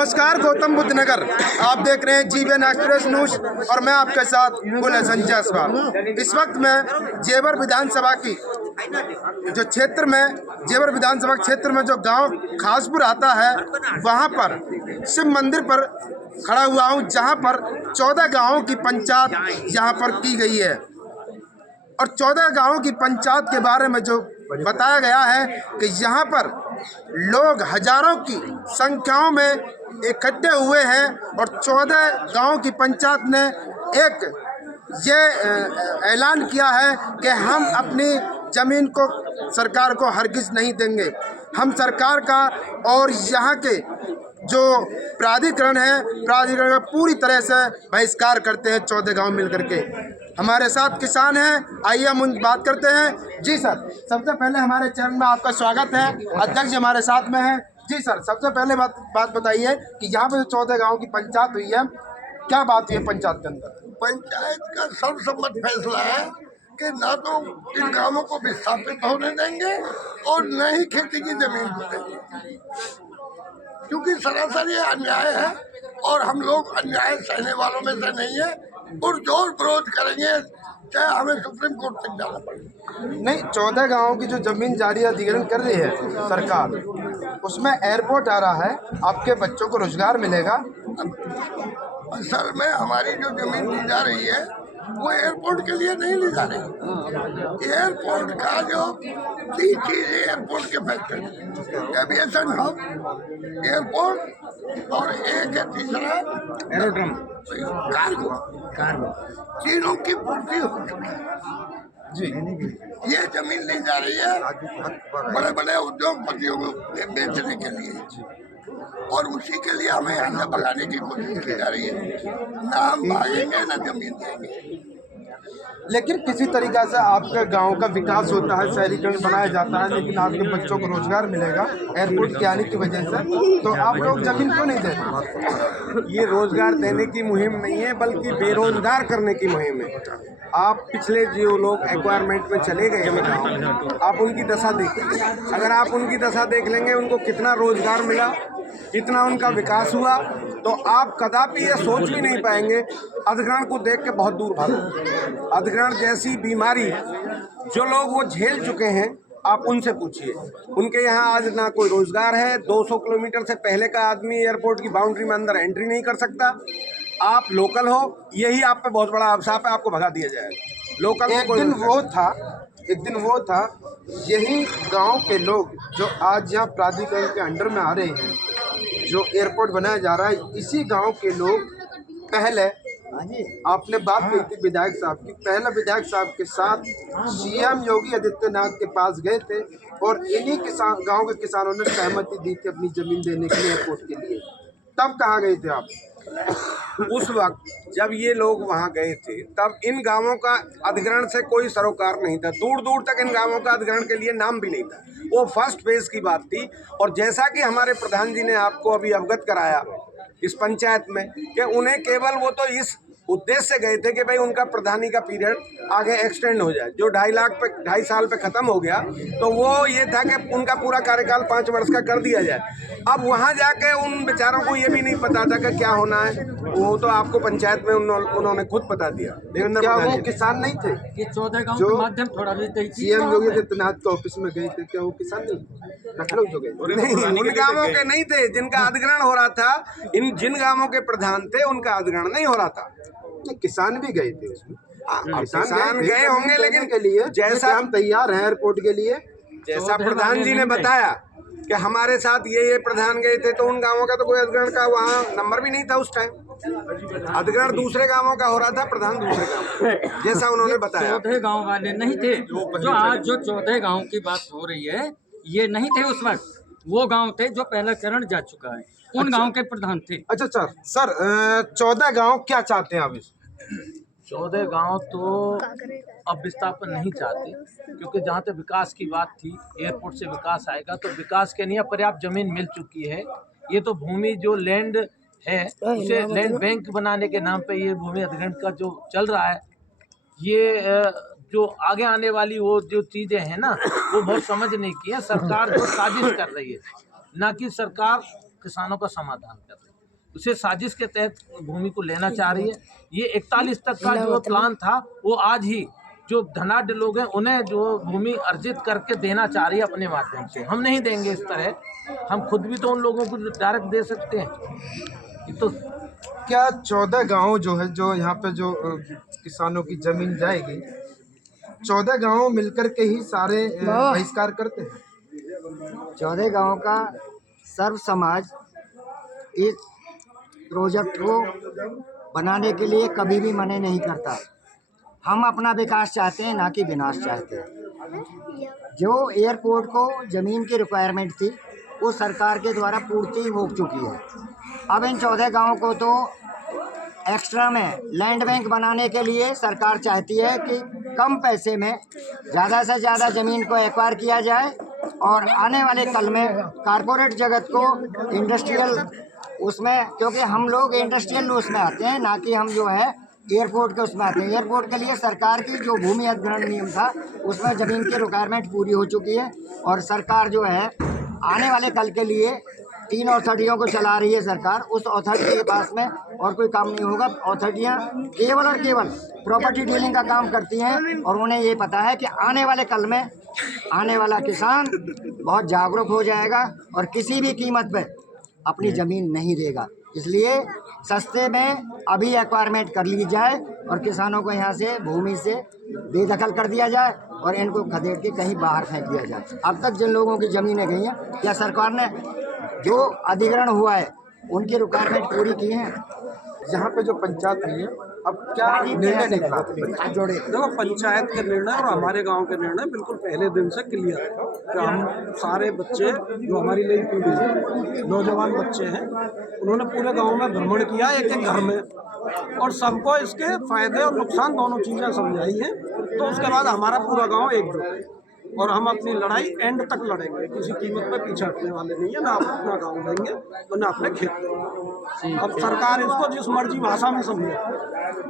नमस्कार, गौतम बुद्ध नगर आप देख रहे हैं जीवन एक्सप्रेस न्यूज और मैं आपके साथ गुलशन जायसवाल। इस वक्त मैं जेवर विधानसभा की जो क्षेत्र में जेवर विधानसभा क्षेत्र में जो गांव खासपुर आता है वहां पर शिव मंदिर पर खड़ा हुआ हूं, जहां पर 14 गांवों की पंचायत यहां पर की गई है और 14 गांवों की पंचायत के बारे में जो बताया गया है कि यहाँ पर लोग हजारों की संख्याओं में इकट्ठे हुए हैं और 14 गांवों की पंचायत ने एक ये ऐलान किया है कि हम अपनी ज़मीन को सरकार को हरगिज़ नहीं देंगे। हम सरकार का और यहाँ के जो प्राधिकरण है, प्राधिकरण का पूरी तरह से बहिष्कार करते हैं 14 गांव मिलकर के। हमारे साथ किसान हैं, आइए हम उन बात करते हैं। जी सर, सबसे पहले हमारे चैनल में आपका स्वागत है। अध्यक्ष हमारे साथ में हैं। जी सर, सबसे पहले बात बताइए कि यहाँ पे 14 गांव की पंचायत हुई है, क्या बात हुई है पंचायत के अंदर? पंचायत का सर्वसम्मत फैसला है कि ना तो इन गांवों को विस्थापित होने देंगे और न ही खेती की जमीन को देंगे, क्योंकि सरासर ये अन्याय है और हम लोग अन्याय सहने वालों में से नहीं है। पुरजोर विरोध करेंगे, चाहे हमें सुप्रीम कोर्ट तक जाना पड़े। नहीं, 14 गांवों की जो जमीन जारी अधिग्रहण कर रही है सरकार, उसमें एयरपोर्ट आ रहा है, आपके बच्चों को रोजगार मिलेगा। असल में हमारी जो जमीन दी जा रही है वो एयरपोर्ट के लिए नहीं ली जा रही। एयरपोर्ट का जो 3 चीज एयरपोर्ट के फैक्ट्री, एविएशन हब, एयरपोर्ट और एक है तीसरा एरोड्रम, कार्गो। तीनों की पूर्ति हो चुकी है जी। ये जमीन ली जा रही है बड़े बड़े उद्योगपतियों को बेचने के लिए और उसी के लिए हमें यहाँ से भगाने की कोशिश की जा रही है। ना हम भागेंगे ना जमीन देंगे। लेकिन किसी तरीका से आपके गांव का विकास होता है, शहरीकरण बनाया जाता है, लेकिन आपके बच्चों को रोजगार मिलेगा एयरपोर्ट के आने की वजह से, तो आप लोग जमीन क्यों नहीं देते? ये रोजगार देने की मुहिम नहीं है, बल्कि बेरोजगार करने की मुहिम है। आप पिछले जो लोग एक्वायरमेंट में चले गए हैं गाँव, आप उनकी दशा देखिए। अगर आप उनकी दशा देख लेंगे, उनको कितना रोजगार मिला, कितना उनका विकास हुआ, तो आप कदापि ये सोच भी नहीं पाएंगे। अधिग्रहण को देख के बहुत दूर भागो। अधिग्रहण जैसी बीमारी जो लोग वो झेल चुके हैं, आप उनसे पूछिए। उनके यहाँ आज ना कोई रोजगार है। 200 किलोमीटर से पहले का आदमी एयरपोर्ट की बाउंड्री में अंदर एंट्री नहीं कर सकता। आप लोकल हो, यही आप पे बहुत बड़ा अवसाप है, आपको भगा दिया जाएगा। लोकल एक दिन वो था यही गांव के लोग जो आज यहाँ प्राधिकरण के अंडर में आ रहे हैं, जो एयरपोर्ट बनाया जा रहा है, इसी गांव के लोग पहले, आपने बात की थी विधायक साहब की, पहले विधायक साहब के साथ सीएम योगी आदित्यनाथ के पास गए थे और इन्हीं किसान गांव के किसानों ने सहमति दी थी अपनी जमीन देने के लिए एयरपोर्ट के लिए। तब कहाँ गए थे आप? उस वक्त जब ये लोग वहाँ गए थे, तब इन गांवों का अधिग्रहण से कोई सरोकार नहीं था। दूर दूर तक इन गांवों का अधिग्रहण के लिए नाम भी नहीं था। वो फर्स्ट फेज की बात थी। और जैसा कि हमारे प्रधान जी ने आपको अभी अवगत कराया इस पंचायत में, कि उन्हें केवल वो तो इस उद्देश्य से गए थे कि भाई उनका प्रधानी का पीरियड आगे एक्सटेंड हो जाए। जो 2.5 साल पे ख़त्म हो गया, तो वो ये था कि उनका पूरा कार्यकाल 5 वर्ष का कर दिया जाए। अब वहाँ जाके उन बेचारों को ये भी नहीं पता था कि क्या होना है। वो तो आपको पंचायत में उन्होंने खुद बता दिया। देवेंद्र, क्या वो किसान नहीं थे कि 14 गांव के माध्यम थोड़ा भी सीएम योगी आदित्यनाथ के ऑफिस में गए थे? क्या वो किसान नहीं लोग जो गए? नहीं, उन गांवों के नहीं थे जिनका अधिग्रहण हो रहा था। जिन गांवों के प्रधान थे उनका अधिग्रहण नहीं हो रहा था। किसान भी गए थे उसमें। किसान गए होंगे, लेकिन के लिए जैसा हम तैयार हैं एयरपोर्ट के लिए, जैसा प्रधान जी ने बताया कि हमारे साथ ये प्रधान गए थे, तो उन गांवों का तो कोई अधिग्रहण का वहाँ नंबर भी नहीं था उस टाइम। अधिग्रहण दूसरे गांवों का हो रहा था, प्रधान दूसरे गांव, जैसा उन्होंने बताया। 14 गांव वाले नहीं थे जो आज जो 14 गांव की बात हो रही है, ये नहीं थे उस वक्त। वो गांव थे जो पहला चरण जा चुका है, उन गांव के प्रधान थे। अच्छा सर, 14 गांव क्या चाहते हैं आप? 14 गांव तो अब विस्थापन नहीं चाहते, क्योंकि जहाँ तक विकास की बात थी, एयरपोर्ट से विकास आएगा, तो विकास के लिए पर्याप्त जमीन मिल चुकी है। ये तो भूमि जो लैंड है, उसे लैंड बैंक बनाने के नाम पे ये भूमि अधिग्रहण का जो चल रहा है, ये जो आगे आने वाली वो जो चीज़ें हैं ना, वो बहुत समझने की है। सरकार जो साजिश कर रही है, ना कि सरकार किसानों का समाधान कर रही है। उसे साजिश के तहत भूमि को लेना चाह रही है। ये 41 तक का जो प्लान था वो आज ही जो धनाढ्य लोग हैं उन्हें जो भूमि अर्जित करके देना चाह रही है अपने माध्यम से। हम नहीं देंगे इस तरह, हम खुद भी तो उन लोगों को डायरेक्ट दे सकते हैं। तो क्या 14 गांव जो है, जो यहाँ पे जो किसानों की जमीन जाएगी, 14 गांव मिलकर के ही सारे बहिष्कार करते हैं? 14 गांव का सर्व समाज इस प्रोजेक्ट को बनाने के लिए कभी भी मना नहीं करता। हम अपना विकास चाहते हैं, ना कि विनाश चाहते हैं। जो एयरपोर्ट को ज़मीन की रिक्वायरमेंट थी वो सरकार के द्वारा पूर्ति हो चुकी है। अब इन 14 गांवों को तो एक्स्ट्रा में लैंड बैंक बनाने के लिए सरकार चाहती है कि कम पैसे में ज़्यादा से ज़्यादा ज़मीन को एक्वायर किया जाए और आने वाले कल में कारपोरेट जगत को इंडस्ट्रियल उसमें, क्योंकि हम लोग इंडस्ट्रियल उसमें आते हैं, ना कि हम जो है एयरपोर्ट के उसमें आते हैं। एयरपोर्ट के लिए सरकार की जो भूमि अधिग्रहण नियम था उसमें ज़मीन की रिक्वायरमेंट पूरी हो चुकी है और सरकार जो है आने वाले कल के लिए 3 अथॉरिटियों को चला रही है सरकार। उस अथॉरिटी के पास में और कोई काम नहीं होगा। अथॉरिटियाँ केवल और केवल प्रॉपर्टी डीलिंग का काम करती हैं और उन्हें ये पता है कि आने वाले कल में आने वाला किसान बहुत जागरूक हो जाएगा और किसी भी कीमत पे अपनी ज़मीन नहीं देगा। इसलिए सस्ते में अभी एक्वायरमेंट कर ली जाए और किसानों को यहाँ से भूमि से बेदखल कर दिया जाए और इनको खदेड़ के कहीं बाहर फेंक दिया जाए। अब तक जिन लोगों की ज़मीनें गई हैं, क्या सरकार ने जो अधिग्रहण हुआ है उनकी रिक्वायरमेंट पूरी की है? यहाँ पे जो पंचायत हुई है, अब क्या निर्णय निकला? जोड़े देखो, पंचायत के निर्णय और हमारे गांव के निर्णय बिल्कुल पहले दिन से क्लियर है कि हम सारे बच्चे जो हमारी नई पीढ़ी है, नौजवान बच्चे हैं, उन्होंने पूरे गांव में भ्रमण किया एक एक घर में और सबको इसके फायदे और नुकसान दोनों चीज़ें समझाई हैं। तो उसके बाद हमारा पूरा गाँव एकजुट है और हम अपनी लड़ाई एंड तक लड़ेंगे। किसी कीमत पे पीछे हटने वाले नहीं है, ना अपना गाँव देंगे और ना अपने खेत देंगे। अब सरकार इसको जिस मर्जी भाषा में समझे।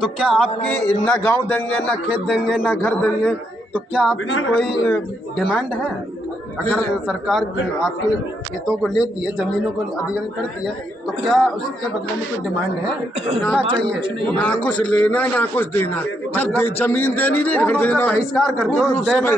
तो क्या आपके ना गांव देंगे, ना खेत देंगे, ना घर देंगे, तो क्या आपकी कोई डिमांड है? अगर सरकार आपके खेतों को लेती है, जमीनों को अधिग्रहण करती है, तो क्या उसके बदले में कोई डिमांड है? कितना चाहिए? ना कुछ लेना ना कुछ देना। जब जमीन देनी नहीं, घर देना, बहिष्कार करते हो, देना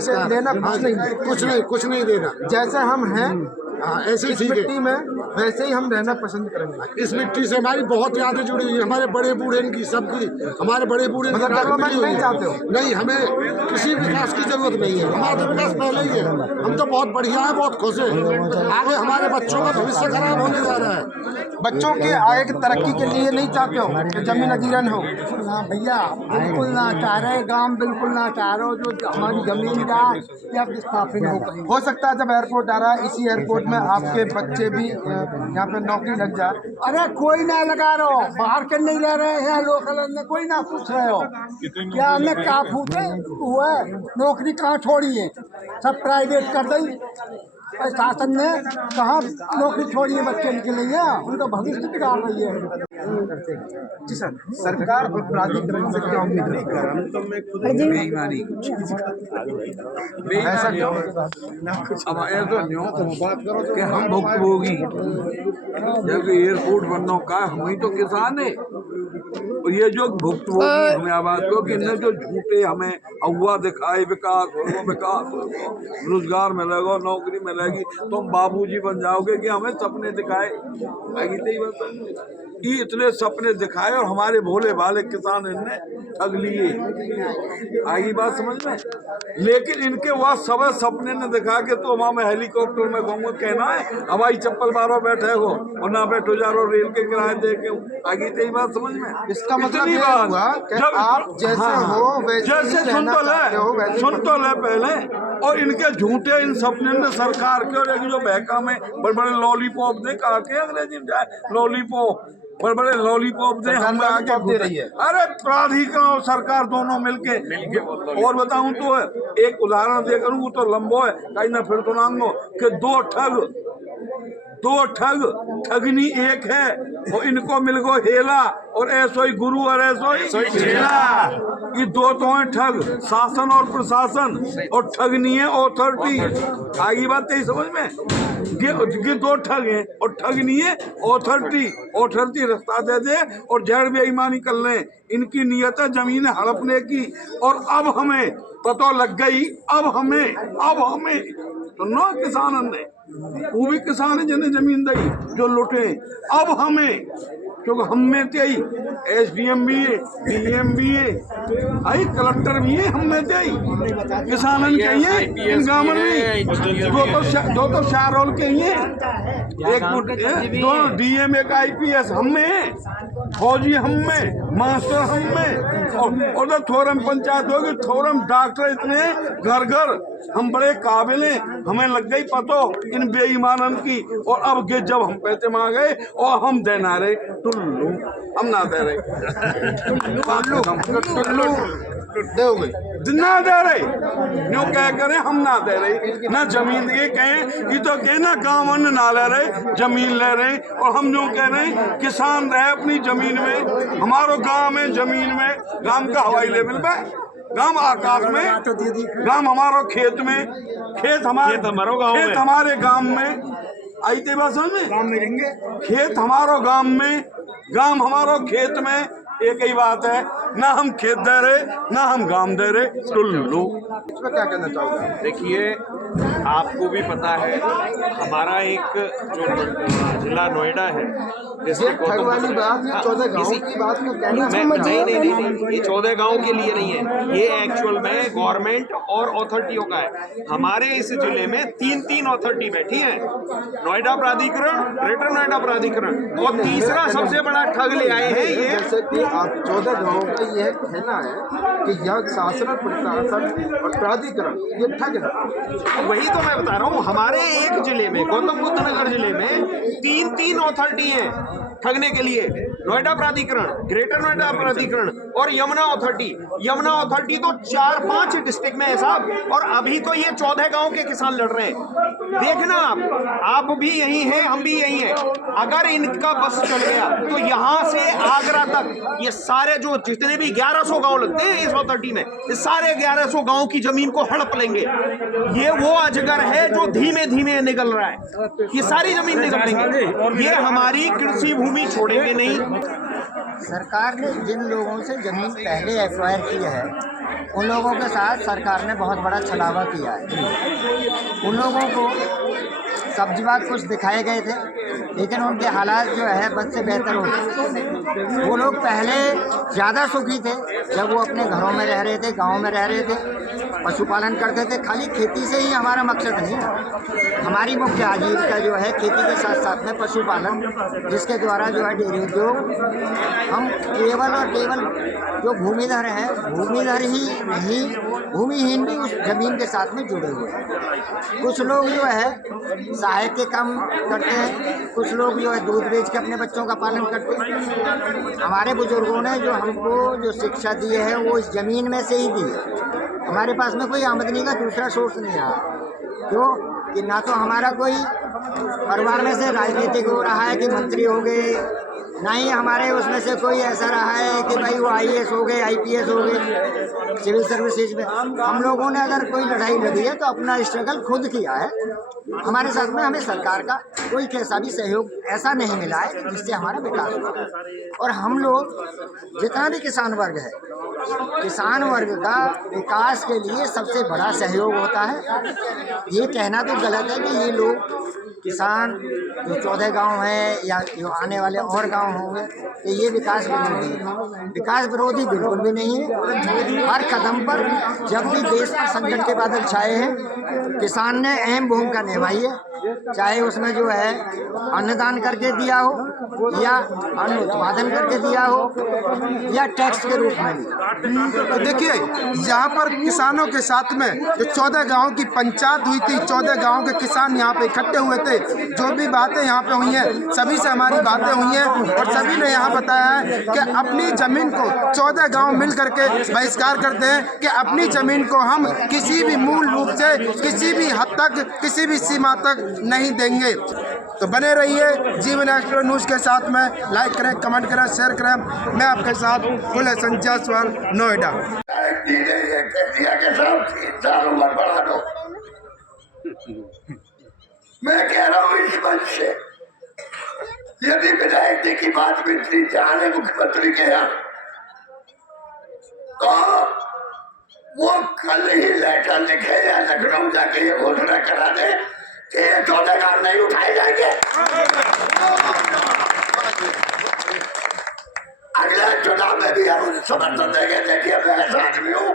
कुछ नहीं देना। जैसे हम हैं ऐसे इस ठीक है। मिट्टी में, वैसे ही हम रहना पसंद करेंगे। इस मिट्टी से हमारी बहुत यादें जुड़ी हुई है, हमारे बड़े बूढ़े की सबकी, हमारे बड़े बूढ़े मतलब डेवलपमेंट नहीं चाहते हो? नहीं, हमें किसी विकास की जरूरत नहीं है। हमारा तो विकास पहले ही है। हम तो बहुत बढ़िया है, बहुत खुश है। आगे हमारे बच्चों का भविष्य खराब होने जा रहा है। बच्चों के आगे की तरक्की के लिए नहीं चाहते हो कि जमीन अधिग्रहण हो? ना भैया, बिल्कुल ना चाह रहे, गांव बिल्कुल ना चाह रहे हो जो हमारी जमीन जाए या विस्थापित हो कहीं। हो सकता है जब एयरपोर्ट आ रहा है, इसी एयरपोर्ट में आपके बच्चे भी यहाँ पे नौकरी लग जाए। अरे कोई ना लगा रहे हो, बाहर के नहीं रह रहे हैं, लोकल में कोई ना पूछ रहे हो क्या हमें क्या पूछे हुआ है, नौकरी कहाँ छोड़ी है, सब प्राइवेट कर दी। शासन ने कहाँ नौकरी छोड़ी है, बच्चे निकले हैं, उनका भविष्य बिगाड़ रही है। जी सर, सरकार और प्राधिकरण से क्या उम्मीद है? ऐसा क्यों? अब ऐसा क्यों कि हम भुक्तभोगी, जब एयरपोर्ट बनना का हम ही तो किसान है और ये जो भुक्तभोगी हमें आवाज को कि इन्हें जो झूठे हमें अगुआ दिखाए, विकास रोजगार मिलेगा, नौकरी मिलेगी, तुम बाबूजी बन जाओगे कि हमें सपने दिखाए। ये इतने सपने दिखाए और हमारे भोले भाले किसान इनने ठग लिए। आगे बात समझ में? लेकिन इनके वह सब सपने ने दिखा के तो वहाँ में हेलीकॉप्टर में घूमो, कहना है हवाई चप्पल मारो बैठे हो और ना बैठो जा रहो रेल के किराए दे के। आगे तो ये बात समझ में? इसका मतलब ये हुआ कि आप जैसे हो जैसे सुन तो ले पहले। और इनके झूठे इन सपने ने सरकार के और जो बहका में बड़े बड़े लॉलीपॉप दे, कहा के अंग्रेजी में जाए लॉलीपॉप, बड़े बड़े लॉलीपॉप दे हमें आगे दे रही है। अरे प्राधिकरण और सरकार दोनों मिलके। और बताऊं तो एक उदाहरण दे करूँ, वो तो लंबो है, कहीं ना फिर तो नांगो कि दो ठगनी एक है और इनको मिल गो हेला और ऐसो ही गुरु और ऐसो ही चेला। ये दो तो हैं ठग, शासन और प्रशासन, और ठग नहीं है अथॉरिटी। आगे बात यही समझ में, ये दो ठग हैं और ठग नहीं है अथॉरिटी रास्ता दे दे और जड़ बेईमानी कर ले। इनकी नीयत है जमीन हड़पने की, और अब हमें पता लग गई, अब हमें सुनो किसान ने, वो भी किसान है जिन्हें जमीन दी जो लुटे, अब हमें, क्योंकि हम में थे SDM भी है, DM भी है, आई कलेक्टर भी है, हम में थे किसानन के ही है, इन गाँव में दो तो शाहरोल के ही है, एक दो DM एक IPS हम में, फौजी हम में, मास्टर हम में, और उधर थोरम पंचायत होगी, थोरम डॉक्टर इतने घर घर, हम बड़े काबिल हैं, हमें लग गई पतो इन बेईमानन की। और अब जब हम पैसे मांगे और हम देना रहे टुल्लू, हम ना दे रहे ना दे रहे, न्यू कह करे हम ना दे रहे, ना जमीन ये कहें, ये तो कहे ना गाँव ना ले रहे, जमीन ले रहे, और हम जो कह रहे हैं किसान रहे अपनी जमीन में, हमारो गाँव में जमीन में, गाँव का हवाई लेवल पे, गाँव आकाश में, गाँव हमारो खेत में, खेत हमारे गाँव में, आई ते बात समझ में, खेत हमारो गाँव में, गाँव हमारो खेत में, एक ही बात है, ना हम खेत दे रहे ना हम गाँव दे रहे, टुल्लू। इसमें क्या कहना चाहोगे? देखिए, आपको भी पता है हमारा एक जो जिला नोएडा है, ठग वाली बात, ये 14 गाँव की बात को कहना नहीं, ये 14 गाँव के लिए नहीं है, ये एक्चुअल में गवर्नमेंट और अथॉरिटियों का है। हमारे इस जिले में 3 अथॉरिटी बैठी है, नोएडा प्राधिकरण, ग्रेटर नोएडा प्राधिकरण, और तीसरा सबसे बड़ा ठग ले आए हैं ये। जैसे कि आप 14 गाँव का यह कहना है कि यह शासन प्रशासन और प्राधिकरण ये ठग है। वही तो मैं बता रहा हूँ, हमारे एक जिले में, गौतम बुद्ध नगर जिले में 3 अथॉरिटी हैं ठगने के लिए, नोएडा प्राधिकरण, ग्रेटर नोएडा प्राधिकरण और यमुना अथॉरिटी। यमुना अथॉरिटी तो 4-5 डिस्ट्रिक्ट में है साहब, और अभी तो ये 14 गांव के किसान लड़ रहे हैं। देखना आप भी यही हैं, हम भी यही हैं। अगर इनका बस चल गया तो यहाँ से आगरा तक ये सारे जो जितने भी 1100 गांव लगते हैं इस अथॉरिटी में, इस सारे 1100 गांव की जमीन को हड़प लेंगे। ये वो अजगर है जो धीमे धीमे निकल रहा है, ये सारी जमीन निकल लेंगे, ये हमारी कृषि भूमि छोड़ेंगे नहीं। सरकार ने जिन लोगों से ज़मीन पहले एक्वायर की है, उन लोगों के साथ सरकार ने बहुत बड़ा छलावा किया है। उन लोगों को सब्जी बात कुछ दिखाए गए थे, लेकिन उनके हालात जो है बद से बेहतर हो गए। वो लोग पहले ज़्यादा सुखी थे जब वो अपने घरों में रह रहे थे, गाँव में रह रहे थे, पशुपालन करते थे। खाली खेती से ही हमारा मकसद नहीं है, हमारी मुख्य आजीविका जो है खेती के साथ साथ में पशुपालन, जिसके द्वारा जो है डेयरी उद्योग। हम केवल और केवल जो भूमिधर है, भूमिधर ही नहीं, भूमिहीन भी उस जमीन के साथ में जुड़े हुए हैं। कुछ लोग जो है सहायक के काम करते हैं, कुछ लोग जो है दूध बेच के अपने बच्चों का पालन करते हैं। हमारे बुजुर्गों ने जो हमको जो शिक्षा दी है वो इस ज़मीन में से ही दी है। हमारे पास में कोई आमदनी का दूसरा सोर्स नहीं रहा, क्यों कि ना तो हमारा कोई परिवार में से राजनीतिक हो रहा है कि मंत्री हो गए, ना ही हमारे उसमें से कोई ऐसा रहा है कि भाई वो IAS हो गए, IPS हो गए, सिविल सर्विसेज में। हम लोगों ने अगर कोई लड़ाई लड़ी है तो अपना स्ट्रगल खुद किया है। हमारे साथ में हमें सरकार का कोई कैसा भी सहयोग ऐसा नहीं मिला है जिससे हमारा विकास हुआ। और हम लोग जितना भी किसान वर्ग है, किसान वर्ग का विकास के लिए सबसे बड़ा सहयोग होता है। ये कहना तो गलत है कि ये लोग किसान जो 14 गांव हैं या जो आने वाले और गांव होंगे कि ये विकास विरोधी है। विकास विरोधी बिल्कुल भी नहीं है। हर कदम पर जब भी देश पर संकट के बादल छाए हैं, किसान ने अहम भूमिका निभाई है, चाहे उसमें जो है अन्नदान करके दिया हो या अन्न उत्पादन करके दिया हो या टैक्स के रूप में भी। तो देखिए, यहाँ पर किसानों के साथ में जो 14 गाँव की पंचायत हुई थी, 14 गाँव के किसान यहाँ पे इकट्ठे हुए थे। जो भी बातें यहाँ पे हुई हैं, सभी से हमारी बातें हुई हैं और सभी ने यहाँ बताया है कि अपनी ज़मीन को 14 गाँव मिल करके बहिष्कार करते हैं कि अपनी ज़मीन को हम किसी भी मूल रूप से, किसी भी हद तक, किसी भी सीमा तक नहीं देंगे। तो बने रहिए जीवन एक्सप्रेस न्यूज़ के साथ में। लाइक करें, कमेंट करें, शेयर करें। मैं आपके साथ गुलेशन जायसवाल, नोएडा। के साथ 3 साल उम्र बढ़ा दो। मैं कह रहा हूँ इस मंच से, यदि विधायक जी की बात मित्री जाने मुख्यमंत्री के यहाँ, तो वो कल ही लेटर लिखे या लखनऊ जाके ये घोषणा करा दे कि ये 14 गांव नहीं उठाए जाएंगे। अगले चुनाव में भी हम समर्थन देंगे। देखिए मैं ऐसा आदमी हूँ,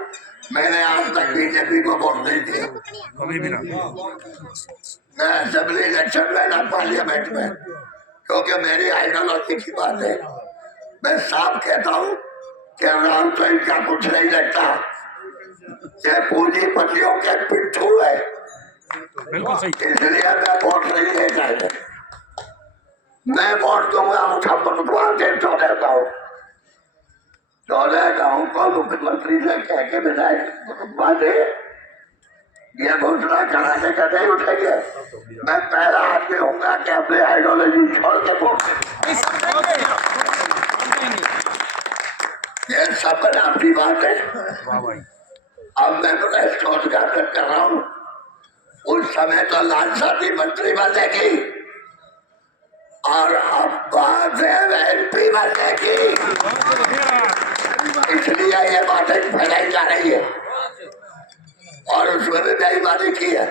मैंने आज तक बीजेपी को वोट नहीं दिया, मैं असेंबली इलेक्शन में ना पार्लियामेंट में, क्योंकि मेरी आइडियोलॉजी की बात है। मैं साफ कहता हूँ कि राम तो इनका कुछ नहीं लगता, ये पूंजीपतियों के पिट्ठू है, इसलिए मैं वोट नहीं दे चाहिए। मैं वोट दूंगा मुजफ्फरपुर के 14 गाँव, 14 गाँव को मुख्यमंत्री से कह के विधायक बांधे, ये घोषणा कराने का नहीं उठेंगे। मैं पहला आदमी होऊंगा कि अपने आइडियोलॉजी छोड़ के वोट ये सब आपकी बात है। अब मैं प्रेस का उद्घाटन कर रहा हूँ, उस समय तो लालसा थी मंत्री बनने की, और अब बात है एमपी बनने की, इसलिए ये बातें फैलाई जा रही है और उसमें भी बेईमानी की है।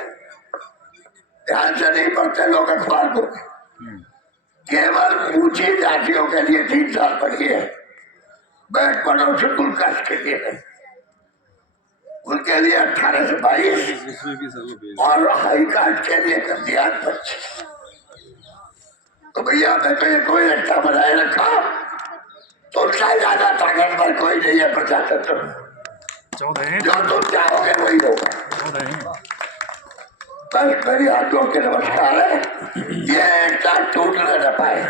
ध्यान से नहीं पढ़ते लोग अखबार को, केवल ऊंची जातियों के लिए 3 साल पढ़ी है, बैठ पढ़ो शेड्यूल कास्ट के लिए नहीं, उनके लिए 18 से 22 और हाई कास्ट के लिए कर दिया 25। तो भैया मैं तो ये कोई रखा बनाए रखा, तो उससे ज्यादा ताकतवर कोई नहीं है प्रजातंत्र में। जो तुम चाहोगे वही होगा। बस मेरी हाथों के नमस्कार है, ये एक साथ टूट न पाए।